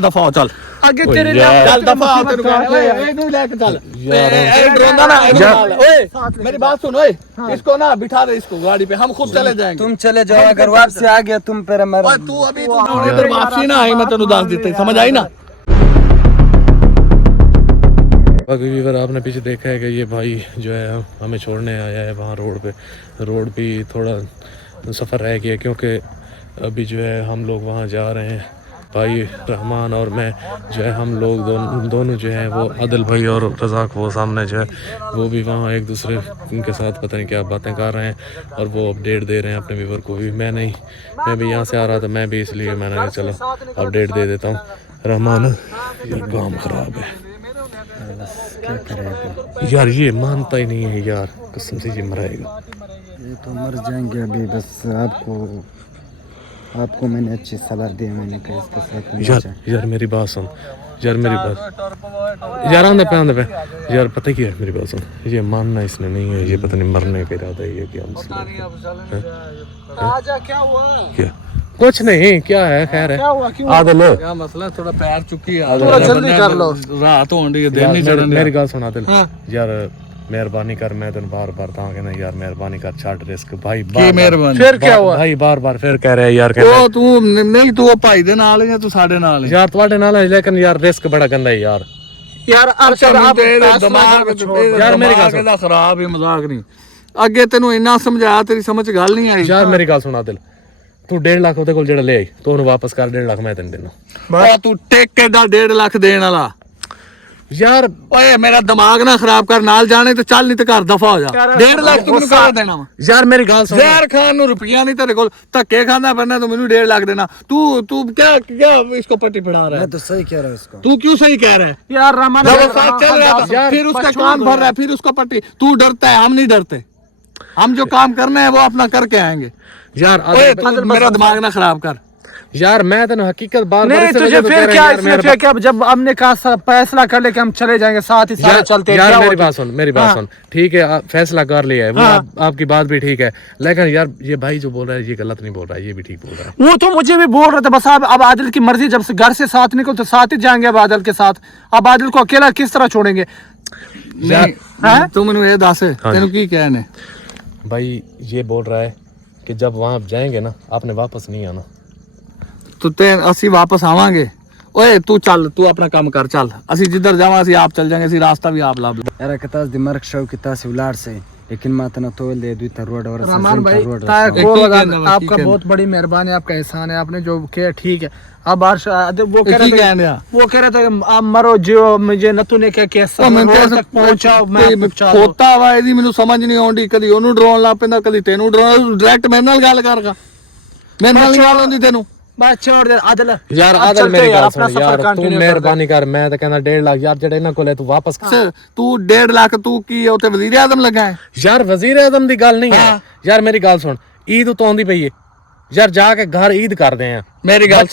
दफा हो चल आगे तेरे चल दफा हो तेरे को लेके चल डरोंदा ना ओए मेरी बात सुन ओए इसको ना बिठा दे इसको गाड़ी पे हम खुद चले जाएंगे तुम चले जाओ अगर वापसी आ गया तुम पर मर ओए तू अभी तो इधर वापसी ना आई मैं तेनू दस देते समझ आई ना। बाकी वीवर आपने पीछे देखा है कि ये भाई जो है हमें छोड़ने आया है वहाँ रोड पे थोड़ा सफ़र रह गया क्योंकि अभी जो है हम लोग वहाँ जा रहे हैं। भाई रहमान और मैं जो है हम लोग दोनों जो है वो आदिल भाई और रज़ाक वो सामने जो है वो भी वहाँ एक दूसरे के साथ पता नहीं क्या बातें कर रहे हैं और वो अपडेट दे रहे हैं अपने व्यूवर को भी। मैं भी यहाँ से आ रहा था मैं भी इसलिए मैंने कहा चलो अपडेट दे देता हूँ। रहमान यार काम ख़राब है क्या करें यार ये मानता ही नहीं है यार कसम से ये मराएगा। ये तो मर जाएंगे अभी बस आपको मैंने अच्छी सलाह दी मैंने कहा इसके साथ यार मेरी बात सुन यार मेरी बात यार आंदे पे यार पता क्या है मेरी बात सुन ये मानना इसने नहीं है ये पता नहीं मरने का इरादा है ये क्या मसला क्या हुआ क्या कुछ नहीं क्या है खैर है आदिल क्या मसला थोड़ा पैर चुकी है थोड़ा जल्दी कर लो रात होने दी दिन नहीं चढ़ने मेरी गल सुन आदिल यार मेहरबानी कर मैं तेन बार बार कहना यार मेहरबानी कर छाट रिस्क भाई मेहरबानी फिर क्या हुआ भाई बार फिर कह रहे यार ਉਹ ਤੂੰ ਨਹੀਂ ਤੂੰ ਉਹ ਭਾਈ ਦੇ ਨਾਲ ਹੈ ਤੂੰ ਸਾਡੇ ਨਾਲ ਹੈ यार ਤੁਹਾਡੇ ਨਾਲ है लेकिन यार रिस्क बड़ा गंदा है यार यार अरशद आप ਦਿਮਾਗ यार मेरी गल सुन ਦਾ ਖਰਾਬ ਹੈ ਮਜ਼ਾਕ ਨਹੀਂ ਅੱਗੇ ਤੈਨੂੰ ਇੰਨਾ ਸਮਝਾਇਆ ਤੇਰੀ ਸਮਝ ਗੱਲ ਨਹੀਂ ਆਈ यार मेरी गल सुन आदिल तू 1.5 लाख ਉਹਦੇ ਕੋਲ ਜਿਹੜਾ ਲੈ ਆਈ ਤੂੰ ਉਹਨੂੰ ਵਾਪਸ ਕਰ 1.5 लाख मैं ਤੈਨੂੰ ਦੇਣਾ ਉਹ ਤੂੰ ਟੇਕੇ ਦਾ 1.5 ਲੱਖ ਦੇਣ ਵਾਲਾ यार ਓਏ ਮੇਰਾ ਦਿਮਾਗ ਨਾ ਖਰਾਬ ਕਰ ਨਾਲ ਜਾਣੇ ਤੇ ਚੱਲ ਨਹੀਂ ਤੇ ਘਰ ਦਫਾ ਹੋ ਜਾ 1.5 ਲੱਖ ਤੂੰ ਮੈਨੂੰ ਕਾਹਦਾ ਦੇਣਾ ਵਾ यार मेरी गल सुन ਜ਼ਹਿਰ ਖਾਨ ਨੂੰ ਰੁਪਈਆ ਨਹੀਂ ਤੇਰੇ ਕੋਲ ਧੱਕੇ ਖਾਂਦਾ ਬੰਦਾ ਤੂੰ ਮੈਨੂੰ 1.5 ਲੱਖ देना तू क्या इसको पट्टी पढ़ा रहा है मैं तो सही कह रहा हूँ इसको तू क्यों सही कह रहा है यार रहमान जब वो साथ चल रहा था फिर उसका कान भर रहा है फिर उसका पट्टी तू डरता है हम नहीं डरते हम जो काम करना है वो अपना करके आएंगे यार तू मेरा दिमाग ना खराब कर यार मैं तेन हकीकत बात नहीं तुझे फिर क्या इसमें फिर क्या जब हमने कहा फैसला कर ले कि हम चले जाएंगे साथ ही साथ चलते यार मेरी बात सुन ठीक है फैसला कर लिया है वो आपकी बात भी ठीक है लेकिन यार ये भाई जो बोल रहा है ये गलत नहीं बोल रहा है ये भी ठीक बोल रहा है वो तो मुझे भी बोल रहा था बस अब आदिल की मर्जी जब से घर से साथ निकल तो साथ ही जाएंगे अब आदिल के साथ अब आदिल को अकेला किस तरह छोड़ेंगे तू मैंने ये दस तेन की कहने भाई ये बोल रहा है कि जब वहाँ जाएंगे ना आपने वापस नहीं आना ਤੂੰ ਤੇ ਅਸੀਂ ਵਾਪਸ ਆਵਾਂਗੇ ਓਏ ਤੂੰ ਚੱਲ ਤੂੰ ਆਪਣਾ ਕੰਮ ਕਰ ਚੱਲ ਅਸੀਂ ਜਿੱਧਰ ਜਾਵਾਂ ਅਸੀਂ ਆਪ ਚੱਲ ਜਾਾਂਗੇ ਅਸੀਂ ਰਾਸਤਾ ਵੀ ਆਪ ਲੱਭ यार कतास दिमाग शौक कितास उलाड़ से लेकिन मातना तो दे दुई रोड और रहमान भाई आपका बहुत बड़ी मेहरबानी आपका एहसान है आपने जो किया ठीक है अब वो कह रहे थे आप मरो जियो मुझे नतू ने क्या किया पहुंचाओ मैं ਖੋਤਾ ਵਾ ਇਹਦੀ ਮੈਨੂੰ ਸਮਝ ਨਹੀਂ ਆਉਂਦੀ ਕਦੀ ਉਹਨੂੰ ਡਰਾਉਣ ਲੱਗ ਪੈਂਦਾ ਕਦੀ ਤੈਨੂੰ ਡਰਾਉਣ ਡਾਇਰੈਕਟ ਮੇਰੇ ਨਾਲ ਗੱਲ ਕਰਗਾ ਮੇਰੇ ਨਾਲ ਨਹੀਂ ਗੱਲ ਹੁੰਦੀ ਤੈਨੂੰ बात छोड़ दे आदिल यार आदिल मेरी गल सुन यार तू मेहरबानी कर मैं तो कहना 1.5 लाख यार जेड़ा इना कोल है तू वापस तू 1.5 लाख तू की उते वजीर आजम लगा है यार वजीर आजम दी गल नहीं है यार मेरी गल सुन ईद तो आंदी पई है यार जाके घर ईद करदे हैं मेरी गल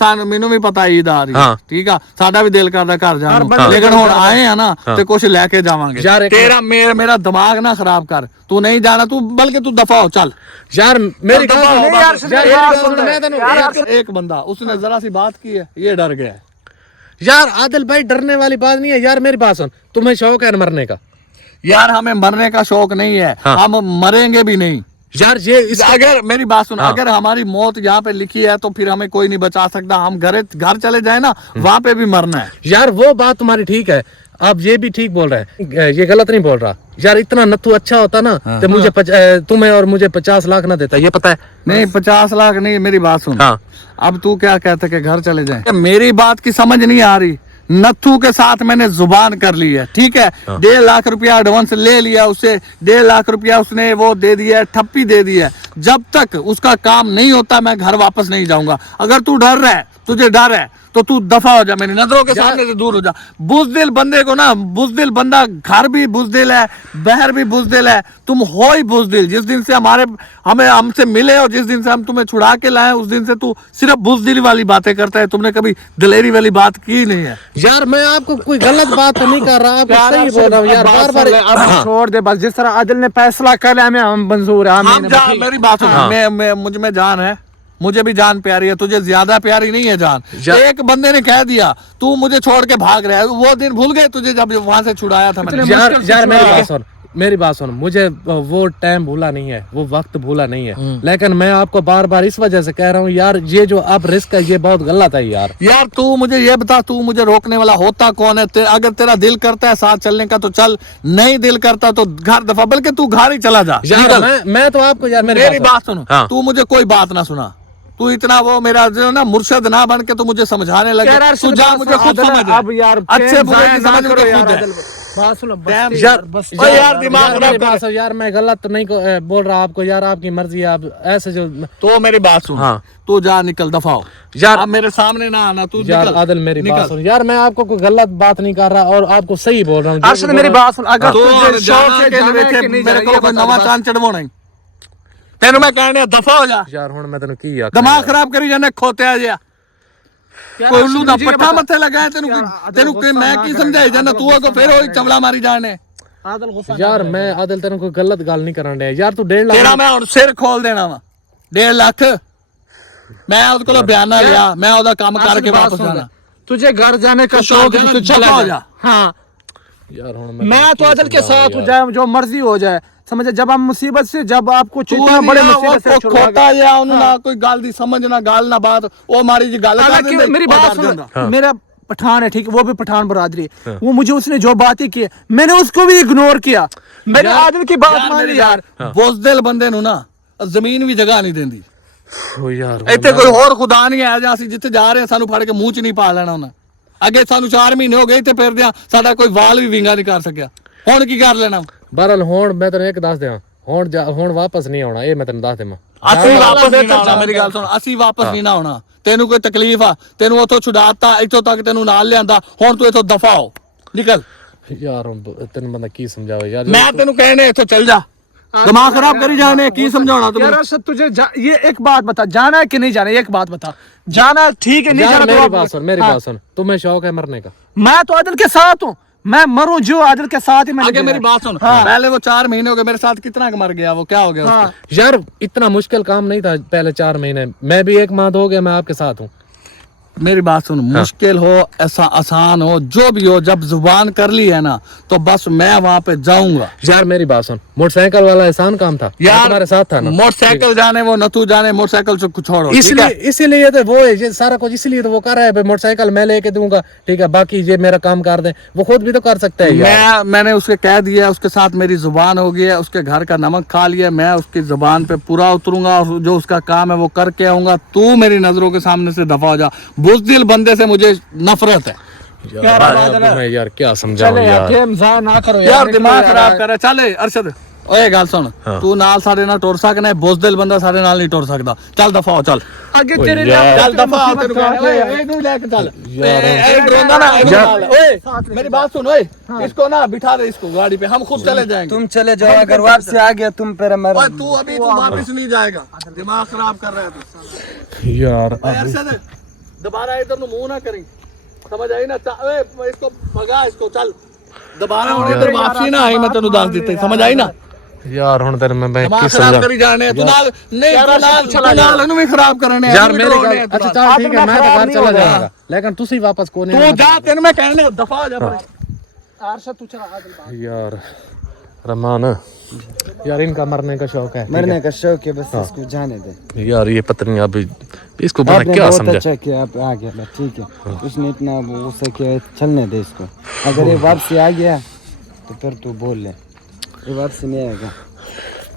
ਸਾਨੂੰ ਮੈਨੂੰ ਵੀ ਪਤਾ ਈਦ ਆ ਰਹੀ ਹੈ ਠੀਕ ਆ ਸਾਡਾ ਵੀ ਦਿਲ ਕਰਦਾ ਘਰ ਜਾਣ ਨੂੰ ਲੇਕਿਨ ਹੁਣ ਆਏ ਆ ਨਾ ਤੇ ਕੁਝ ਲੈ ਕੇ ਜਾਵਾਂਗੇ ਤੇਰਾ ਮੇਰਾ ਦਿਮਾਗ ਨਾ ਖਰਾਬ ਕਰ ਤੂੰ नहीं जाना तू बल्कि तू दफा हो चल यार मेरी एक बंदा उसने जरा सी बात की है ये डर गया है यार आदिल भाई डरने वाली बात नहीं है यार मेरी बात सुन तुम्हें शौक है मरने का यार हमें मरने का शौक नहीं है हम मरेंगे भी नहीं यार ये अगर मेरी बात सुन अगर हमारी मौत यहाँ पे लिखी है तो फिर हमें कोई नहीं बचा सकता हम घर चले जाए ना वहाँ पे भी मरना है यार वो बात तुम्हारी ठीक है आप ये भी ठीक बोल रहे हैं ये गलत नहीं बोल रहा यार इतना नथु अच्छा होता ना तो मुझे तुम्हें और मुझे 50 लाख ना देता ये पता है नहीं 50 लाख नहीं मेरी बात सुन अब तू क्या कहता कि घर चले जाए मेरी बात की समझ नहीं आ रही नथु के साथ मैंने जुबान कर ली है ठीक है 1.5 लाख रुपया एडवांस ले लिया उससे 1.5 लाख रुपया उसने वो दे दिया ठप्पी दे दी है जब तक उसका काम नहीं होता मैं घर वापस नहीं जाऊंगा अगर तू डर रहा है तुझे डर है तो तू दफा हो जा मेरी नजरों के सामने से दूर हो जा बुज़दिल बंदे को ना बुज़दिल बंदा घर भी बुज़दिल है बहर भी बुज़दिल है तुम हो ही बुज़दिल जिस दिन से हमसे मिले और जिस दिन से हम तुम्हें छुड़ा के लाए उस दिन से तू सिर्फ बुज़दिली वाली बातें करता है तुमने कभी दिलेरी वाली बात की नहीं है यार मैं आपको कोई गलत बात नहीं कर रहा आप सही बोल रहा हूं यार बार-बार छोड़ दे बस जिस तरह आदिल ने फैसला कर लिया हमें हम मंजूर है मेरी बात सुन मैं मुझ में जान है मुझे भी जान प्यारी है, तुझे ज्यादा प्यारी नहीं है जान। एक बंदे ने कह दिया तू मुझे छोड़ के भाग रहा है, वो दिन भूल गए तुझे जब वहां से छुड़ाया था मैंने। यार मेरी बात सुन, मुझे वो टाइम भूला नहीं है, वो वक्त भूला नहीं है, लेकिन मैं आपको बार बार इस वजह से कह रहा हूँ यार, ये जो आप रिस्क है ये बहुत गलत है यार। यार तू मुझे ये बता, तू मुझे रोकने वाला होता कौन है? अगर तेरा दिल करता है साथ चलने का तो चल, नहीं दिल करता तो घर दफा, बल्कि तू घर ही चला जा। यार मैं तो आपको यार मेरी बात सुनो, तू मुझे कोई बात ना सुना, तू इतना वो मेरा जो ना मुर्शद ना बन के तू मुझे समझाने लगे, तू जा मुझे खुद समझ, अब यार अच्छे बुरे की समझ मुझे खुद है। यार दिमाग यार मैं गलत नहीं बोल रहा आपको यार, आपकी मर्जी है, आप ऐसे जो तो मेरी बात सुन। हाँ। तू जा निकल दफा हो यार, अब मेरे सामने ना आना तू। यार आदिल मेरी बात सुन यार, मैं आपको कोई गलत बात नहीं कर रहा और आपको सही बोल रहा हूँ। अर्शद मेरी बात सुन, अगर तुझे शौक है मेरे को कोई नवा चांद चढ़वो नहीं, तेन मैं कहने दफा हो जा यार। हुण मैं तेन की आख, दिमाग खराब करी जाने खोते आ जा, कोई उल्लू दा पट्टा मथे लगाए तेनू के मैं की समझाई जाना, तू को फिर होई चवला मारी जाने। यार मैं आदिल तेन कोई गलत गल नहीं करन दे यार, तू 1.5 लाख तेरा मैं हुण सिर खोल देना वा। 1.5 लाख मैं उस कोलो बयाना लिया, मैं ओदा काम करके वापस जाना। तुझे घर जाने का शौक है तो चला जा। हाँ यार हुण मैं तो आदिल के साथ हो जाए, जो मर्जी हो जाए, समझे। जब हम मुसीबत से, जब आपको इतना बड़े मुसीबत से खोटा या उन्होंने ना कोई गाल दी समझ ना गाल ना बात, वो हमारी जी गाल कर दे। मेरी बात सुन, मेरा पठान है ठीक है, वो भी पठान बरादरी है, वो मुझे उसने जो बातें की मैंने उसको भी इग्नोर किया, मैंने आदिल की बात मान ली यार। बोझदिल बंदे नु ना जमीन भी जगह नहीं देंदी यार, ਇੱਥੇ ਕੋਈ ਹੋਰ ਖੁਦਾ ਨਹੀਂ ਆਇਆ ਜਾਂ ਅਸੀਂ ਜਿੱਥੇ ਜਾ ਰਹੇ ਹਾਂ ਸਾਨੂੰ ਫੜ ਕੇ ਮੂੰਹ 'ਚ ਨਹੀਂ ਪਾ ਲੈਣਾ ਉਹਨਾਂ। ਅੱਗੇ ਸਾਨੂੰ 4 ਮਹੀਨੇ ਹੋ ਗਏ ਇੱਥੇ ਫਿਰਦਿਆਂ, ਸਾਡਾ ਕੋਈ ਵਾਲ ਵੀ ਵਿੰਗਾ ਨਹੀਂ ਕਰ ਸਕਿਆ, ਹੁਣ ਕੀ ਕਰ ਲੈਣਾ? ਬਹਰਲ ਹੁਣ ਮੈਂ ਤੈਨੂੰ ਇੱਕ ਦੱਸ ਦਿਆਂ, ਹੁਣ ਵਾਪਸ ਨਹੀਂ ਆਉਣਾ, ਇਹ ਮੈਂ ਤੈਨੂੰ ਦੱਸ ਦੇਵਾਂ। ਅਸੀਂ ਵਾਪਸ ਨਹੀਂ ਆਉਣਾ, ਮੇਰੀ ਗੱਲ ਸੁਣ, ਅਸੀਂ ਵਾਪਸ ਨਹੀਂ ਨਾ ਆਉਣਾ। ਤੈਨੂੰ ਕੋਈ ਤਕਲੀਫ ਆ, ਤੈਨੂੰ ਉੱਥੋਂ ਛੁਡਾਤਾ, ਇੱਥੋਂ ਤੱਕ ਤੈਨੂੰ ਨਾਲ ਲਿਆਂਦਾ, ਹੁਣ ਤੂੰ ਇੱਥੋਂ ਦਫਾ ਹੋ ਨਿਕਲ। ਯਾਰ ਤੈਨੂੰ ਬੰਦਾ ਕੀ ਸਮਝਾਵੇ ਯਾਰ, ਮੈਂ ਤੈਨੂੰ कहने ਇੱਥੋਂ ਚੱਲ जा, दिमाग खराब करी जाने की समझाना तुम्हें। यार अर्शद तुझे ये एक बात बता, जाना है कि नहीं जाना, एक बात बता, जाना ठीक है नहीं जाना? मेरी बात सुन, तुम्हें शौक है मरने का? मैं तो आदिल के साथ हूँ, मैं मरूं जो आदिल के साथ ही। आगे मेरी बात सुन, पहले वो 4 महीने हो गए मेरे साथ, कितना मर गया वो, क्या हो गया उसको? यार इतना मुश्किल काम नहीं था पहले 4 महीने, मैं भी 1 माह हो गया मैं आपके साथ हूँ। मेरी बात सुन, मुश्किल हो ऐसा आसान हो जो भी हो, जब जुबान कर ली है ना तो बस मैं वहाँ पे जाऊंगा। यार मेरी बात सुन, मोटरसाइकिल वाला आसान काम था यार, तुम्हारे साथ था ना। मोटरसाइकिल जाने वो नथु जाने, मोटरसाइकिल से कुछ छोड़ो, इसीलिए तो वो ये सारा कुछ इसलिए तो वो कर रहा है, मोटरसाइकिल मैं लेके दूंगा ठीक है, बाकी ये मेरा काम कर दे, वो खुद भी तो कर सकता है। मैंने उसके कह दिया, उसके साथ मेरी जुबान हो गई है, उसके घर का नमक खा लिया, मैं उसकी जुबान पे पूरा उतरूंगा और जो उसका काम है वो करके आऊंगा। तू मेरी नजरों के सामने से दफा हो जा, बुज़दिल बंदे से मुझे नफरत है। यार क्या समझाऊं यार, ना करो यार दिमाग खराब कर रहा। चले अरशद ओए गल सुन, तू नाल साडे नाल टुर सकना है, बुज़दिल बंदा साडे नाल नहीं टुर सकदा। चल दफा हो, चल आगे तेरे चल दफा हो, तेरे ओए इनु लेके चल ए डरोंदा ना ओए मेरी बात सुन, ओए इसको ना बिठा दे, इसको गाड़ी पे, हम खुद चले जाएंगे। तुम चले जाओ, अगर वापस आ गया तुम पे मर। ओए तू अभी तू वापस नहीं जाएगा, दिमाग खराब कर रहा है तू यार। अरशद दोबारा इधर मुंह ना करी, समझ आई ना? ओए इसको भगा, इसको चल दोबारा इधर वापसी ना आई, मैं तेनू दस दित्ता, समझ आई ना? यार हुन तेरे मैं दिमाग की खराब समझा करी जाने तू नाल नहीं, तू नाल इनु भी खराब करने यार मेरी गल। अच्छा चल ठीक है, मैं तो घर चला जाऊंगा, लेकिन तुसी वापस को नहीं, तू जा, तेन मैं कहने दफा हो जा। अर्शद तू चला आदिल यार रहमान, यार इनका मरने का शौक है, मरने का शौक है, बस इसको जाने दे यार। ये पत्नी अभी इसको बना क्या समझा? अच्छा किया आप आ गया, ठीक है, उसने इतना गुस्सा किया, चलने दे इसको। अगर ये वापसी आ गया तो फिर तू बोल ले, ये वापसी नहीं आएगा।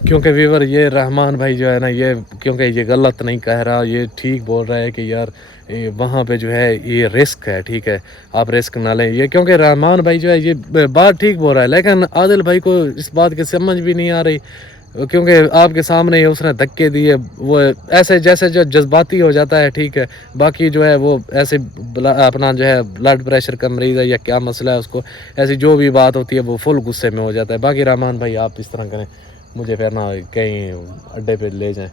क्योंकि वीवर ये रहमान भाई जो है ना, ये क्योंकि ये गलत नहीं कह रहा, ये ठीक बोल रहा है कि यार वहाँ पे जो है ये रिस्क है, ठीक है आप रिस्क ना लें ये, क्योंकि रहमान भाई जो है ये बात ठीक बोल रहा है, लेकिन आदिल भाई को इस बात की समझ भी नहीं आ रही, क्योंकि आपके सामने ही उसने धक्के दिए, वो ऐसे जैसे जो जज्बाती हो जाता है, ठीक है। बाकी जो है वो ऐसे अपना जो है ब्लड प्रेशर का मरीज़ है या क्या मसला है उसको, ऐसी जो भी बात होती है वो फुल गुस्से में हो जाता है। बाकी रहमान भाई आप इस तरह करें, मुझे फिर ना कहीं अड्डे पे ले जाएं।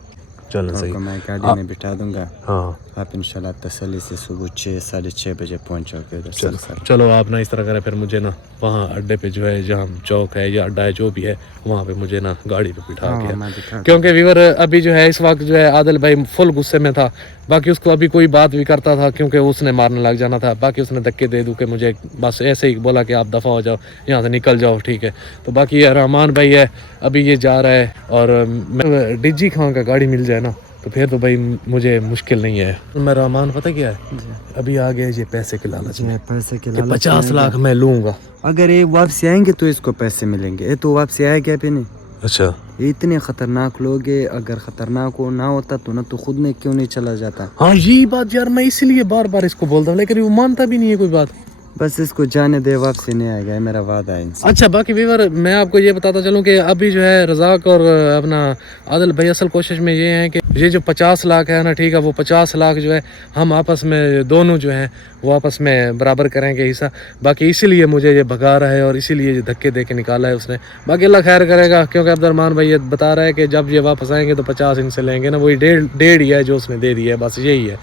चलो सही। आपको मैं गाड़ी में बिठा दूंगा, हाँ आप इंशाल्लाह तसल्ली से सुबह 6 साढ़े 6 बजे पहुंचोगे उधर सर। चलो आप ना इस तरह करें, फिर मुझे ना वहाँ अड्डे पे जो है, जहाँ चौक है या अड्डा है जो भी है, वहाँ पे मुझे ना गाड़ी पे बिठा हाँ, के, मैं बिठा क्योंकि वीवर अभी जो है इस वक्त जो है आदिल भाई फुल गुस्से में था। बाकी उसको अभी कोई बात भी करता था क्योंकि उसने मारने लग जाना था। बाकी उसने धक्के दे दूँ कि मुझे बस ऐसे ही बोला कि आप दफ़ा हो जाओ, यहाँ से निकल जाओ, ठीक है। तो बाकी ये रहमान भाई है, अभी ये जा रहा है, और मैं डिजी खां का गाड़ी मिल जाए ना तो फिर तो भाई मुझे मुश्किल नहीं है। मैं रहमान पता क्या है, अभी आ गया ये पैसे के लालच में, पैसे के कि लालच 50 में लाख मैं लूँगा। अगर ये वापसी आएंगे तो इसको पैसे मिलेंगे, ये तो वापसी आएगा भी नहीं। अच्छा, ये इतने खतरनाक लोग हैं, अगर खतरनाक हो ना होता तो ना तो खुद में क्यों नहीं चला जाता। हाँ यही बात यार, मैं इसीलिए बार बार इसको बोलता हूँ, लेकिन वो मानता भी नहीं है कोई बात। बस इसको जाने दे, वापसी नहीं आएगा, ये मेरा वादा है इनसे। अच्छा बाकी वीवर मैं आपको ये बताता चलूँ कि अभी जो है रज़ाक और अपना आदिल भाई असल कोशिश में ये है कि ये जो 50 लाख है ना, ठीक है, वो 50 लाख जो है हम आपस में दोनों जो हैं वो आपस में बराबर करेंगे हिस्सा। बाकी इसीलिए मुझे ये भगा रहा है और इसीलिए ये धक्के दे के निकाला है उसने। बाकी अल्लाह खैर करेगा, क्योंकि अब्दुर्रहमान भाई ये बता रहा है कि जब ये वापस आएंगे तो 50 इनसे लेंगे ना, वही डेढ़ ही है जो उसने दे दिया है, बस यही है।